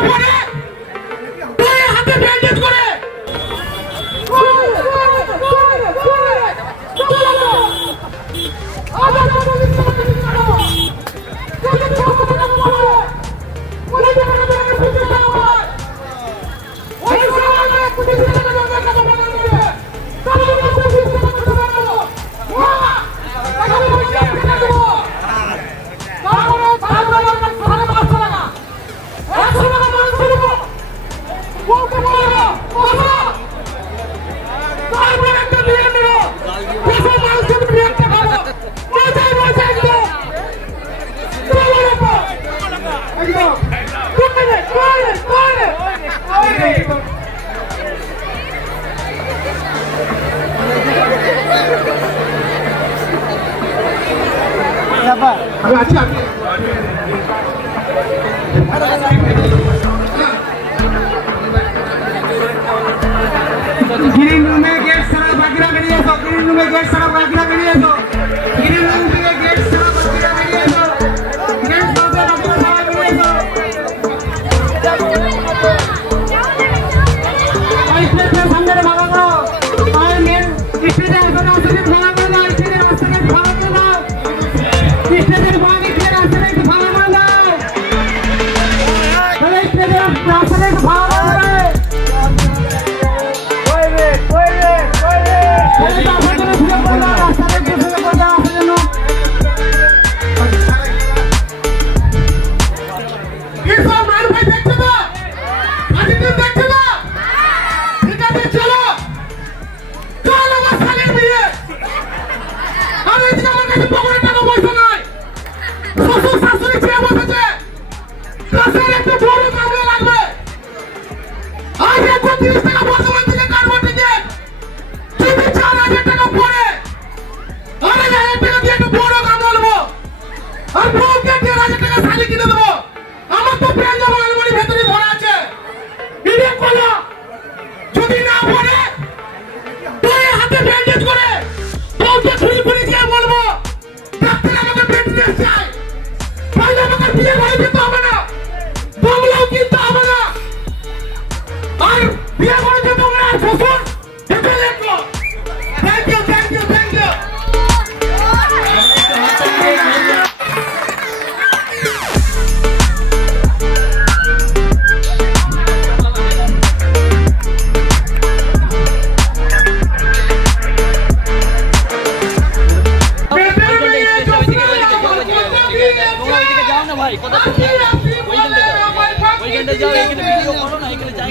পড়ে তুই হাতে ব্যান্ডেজ করে ग्रीन रूम में गेट सारा बागीरा के लिए ग्रीन रूम में गेट सारा बागीरा के लिए ग्रीन रूम में गेट सारा बागीरा के लिए गेट सारा बागीरा के लिए इसमें से सामने भागा दो और मेन इसमें से ऐसा आसने भागा दो इसमें आसने भागा दो इसमें से भागे इसमें आसने भागा दो चलो इसमें से आसने भागा दो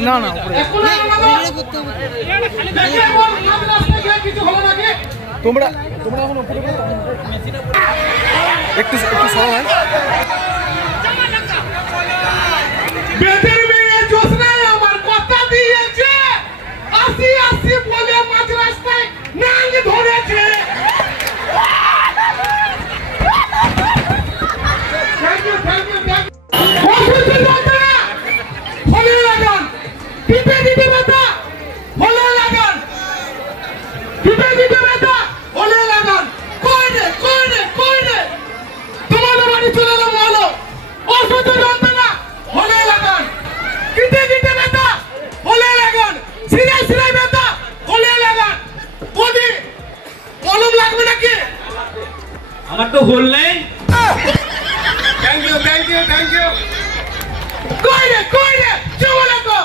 ना ना তোমরা তোমরা এখন উপরে একটু একটু সরো ভাই বেদের মেয়ে জোসনা আমার কথা দিয়েছে 80 বলে মাঝ রাস্তায় নাং ধরেছে থ্যাংক ইউ আমার তো হোল নেই থ্যাংক ইউ কই রে চলো লাগো